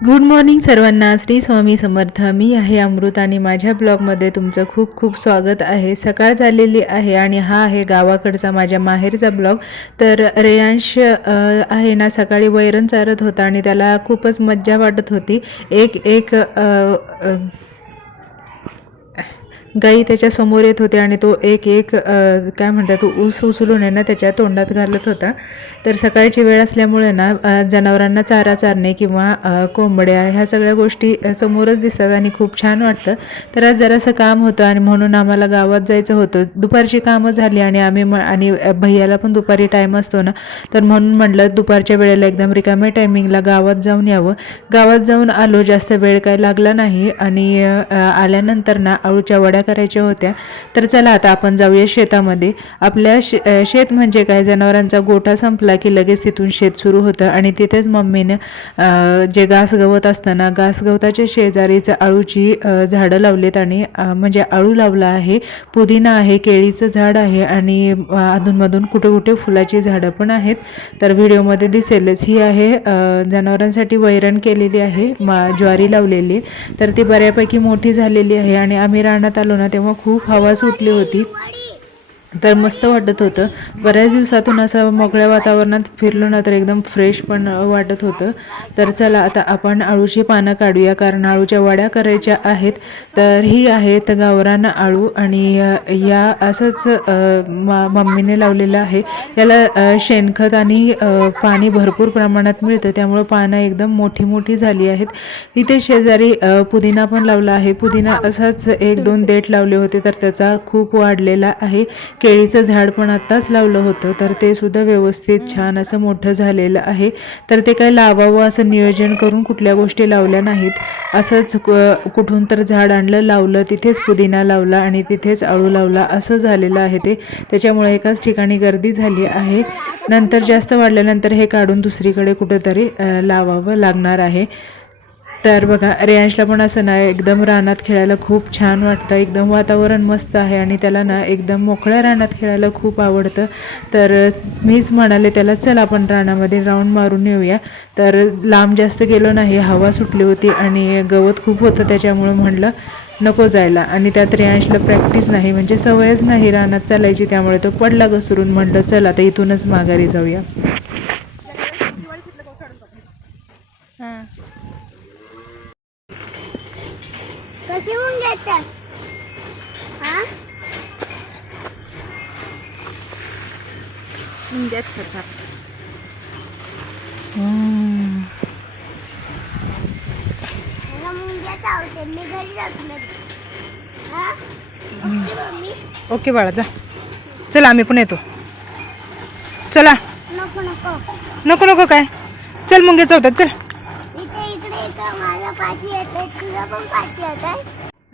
Good morning सर्वांना. श्री स्वामी समर्थ. मी आहे अमृत आणि माझ्या ब्लॉगमध्ये तुमचं खूप खूप स्वागत आहे. सकाळ झालेली आहे आणि हा आहे गावाकडचा माझ्या माहेरचा ब्लॉग. तर रेयांश आहे ना सकाळी वैरण चारत होता आणि त्याला खूपच मज्जा वाटत होती. एक एक आ, आ, गाई त्याच्यासमोर येत होते आणि तो एक एक काय म्हणतात तो ऊस उचलून आहे ना त्याच्या तोंडात घालत होता. तर सकाळची वेळ असल्यामुळे ना जनावरांना चारा चारणे किंवा कोंबड्या ह्या सगळ्या गोष्टी समोरच दिसतात आणि खूप छान वाटतं. तर आज जरासं काम होतं आणि म्हणून आम्हाला गावात जायचं होतं. दुपारची कामं झाली आणि आम्ही म आणि भैयाला पण दुपारी टाईम असतो ना तर म्हणून म्हटलं दुपारच्या वेळेला एकदम रिकाम्या टायमिंगला गावात जाऊन यावं. गावात जाऊन आलो जास्त वेळ काय लागला नाही आणि आल्यानंतर ना अळूच्या वड्या करायच्या होत्या. तर चला आता आपण जाऊया शेतामध्ये. आपल्या शे शेत म्हणजे काय? जनावरांचा गोठा संपला की लगेच तिथून शेत सुरू होतं आणि तिथेच मम्मीनं जे घास गवत असतं ना घास गवताच्या शेजारीच अळूची झाडं लावलेत आणि म्हणजे अळू लावला आहे. पुदिना आहे केळीचं झाड आहे आणि अधूनमधून कुठे कुठे फुलाची झाडं पण आहेत. तर व्हिडिओमध्ये दिसेलच. ही आहे जनावरांसाठी वैरण केलेली आहे मा ज्वारी लावलेली. तर ती बऱ्यापैकी मोठी झालेली आहे आणि आम्ही रानात आलो ना तेव्हा खूप हवा सुटली होती. तर मस्त वाटत होतं. बऱ्याच दिवसातून असं मोकळ्या वातावरणात फिरलो ना तर एकदम फ्रेश पण वाटत होतं. तर चला आता आपण अळूची पानं काढूया कारण अळूच्या वड्या करायच्या आहेत. तर ही आहेत गावरान आळू आणि या असंच मम्मीने लावलेलं आहे. याला शेणखत आणि पाणी भरपूर प्रमाणात मिळतं. त्यामुळं पानं एकदम मोठी मोठी झाली आहेत. इथे शेजारी पुदिना पण लावला आहे. पुदिना असाच एक दोन देठ लावले होते तर त्याचा खूप वाढलेला आहे. केळीचं झाड पण आत्ताच लावलं होतं तर ते सुद्धा व्यवस्थित छान असं मोठं झालेलं आहे. तर ते काय लावावं असं नियोजन करून कुठल्या गोष्टी लावल्या नाहीत. असंच कुठून तर झाड आणलं लावलं तिथेच पुदिना लावला आणि तिथेच आळू लावला असं झालेलं आहे ते. त्याच्यामुळे एकाच ठिकाणी गर्दी झाली आहे. नंतर जास्त वाढल्यानंतर हे काढून दुसरीकडे कुठेतरी लावावं लागणार आहे. तर बघा रेयांशला पण असं ना एकदम रानात खेळायला खूप छान वाटतं. एकदम वातावरण मस्त आहे आणि त्याला ना एकदम मोकळ्या रानात खेळायला खूप आवडतं. तर मीच म्हणाले त्याला चल आपण रानामध्ये राऊंड मारून येऊया. तर लांब जास्त गेलो नाही हवा सुटली होती आणि गवत खूप होतं त्याच्यामुळं म्हणलं नको जायला. आणि त्यात रेयांशला प्रॅक्टिस नाही म्हणजे सवयच नाही रानात चालायची त्यामुळे तो पडला घसरून म्हणलं चल आता इथूनच माघारी जाऊया हां कशी होऊन घेतात. हा? मला मुंग्या चावते. मी घरी जातो ना हा? Okay mummy. ओके बाळा जा. चला आम्ही पण येतो. चला. नको नको. नको नको काय? चल मुंगे चौथ्यात चल. इथे इकडे माझा पाठी येत आहे तुझा पण पाठी येत आहे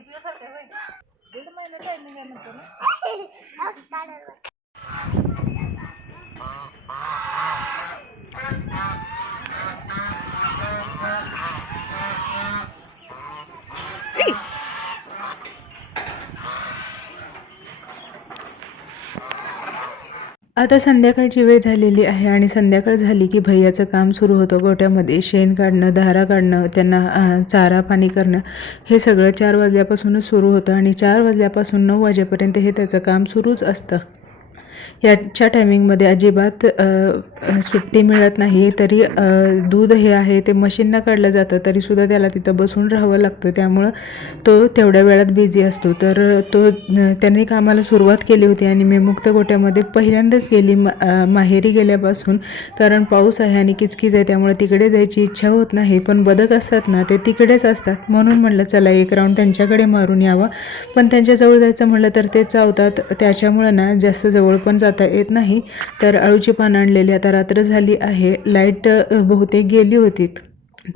का माझ्यासोबत काढ, मागं जाऊन काढ की मागं. आता संध्याकाळची वेळ झालेली आहे आणि संध्याकाळ झाली की भैयाचं काम सुरू होतं. गोट्यामध्ये शेण काढणं धारा काढणं त्यांना चारा पाणी करणं हे सगळं चार वाजल्यापासूनच सुरू होतं आणि चार वाजल्यापासून नऊ वाजेपर्यंत हे त्याचं काम सुरूच असतं. याच्या टायमिंगमध्ये अजिबात सुट्टी मिळत नाही तरी दूध हे आहे ते मशीननं काढलं जातं तरीसुद्धा त्याला तिथं बसून राहावं लागतं. त्यामुळं तो तेवढ्या वेळात बिझी असतो. तर तो त्यांनी कामाला सुरुवात केली होती आणि मी मुक्त गोट्यामध्ये पहिल्यांदाच गेली मा माहेरी गेल्यापासून. कारण पाऊस आहे आणि किचकीच आहे त्यामुळे तिकडे जायची इच्छा होत नाही. पण बदक असतात ना ते तिकडेच असतात. म्हणून म्हटलं चला एक राऊंड त्यांच्याकडे मारून यावं. पण त्यांच्याजवळ जायचं म्हटलं तर ते चावतात. त्याच्यामुळं ना जास्त जवळ पण जाता येत नाही. तर अळूची पानं आणलेली आता रात्र झाली आहे. लाइट बहुतेक गेली होती.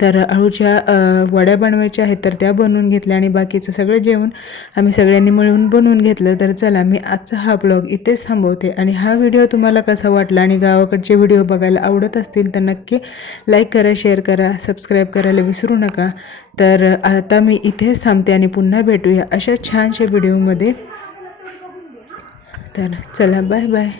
तर अळूच्या वड्या बनवायच्या आहेत तर त्या बनवून घेतल्या आणि बाकीचं सगळं जेवण आम्ही सगळ्यांनी मिळून बनवून घेतलं. तर चला मी आजचा हा ब्लॉग इथेच थांबवते आणि हा व्हिडिओ तुम्हाला कसा वाटला आणि गावाकडचे व्हिडिओ बघायला आवडत असतील तर नक्की लाईक करा शेअर करा सबस्क्राईब करायला विसरू नका. तर आता मी इथेच थांबते आणि पुन्हा भेटूया अशा छानशा व्हिडिओमध्ये. तर चला बाय बाय.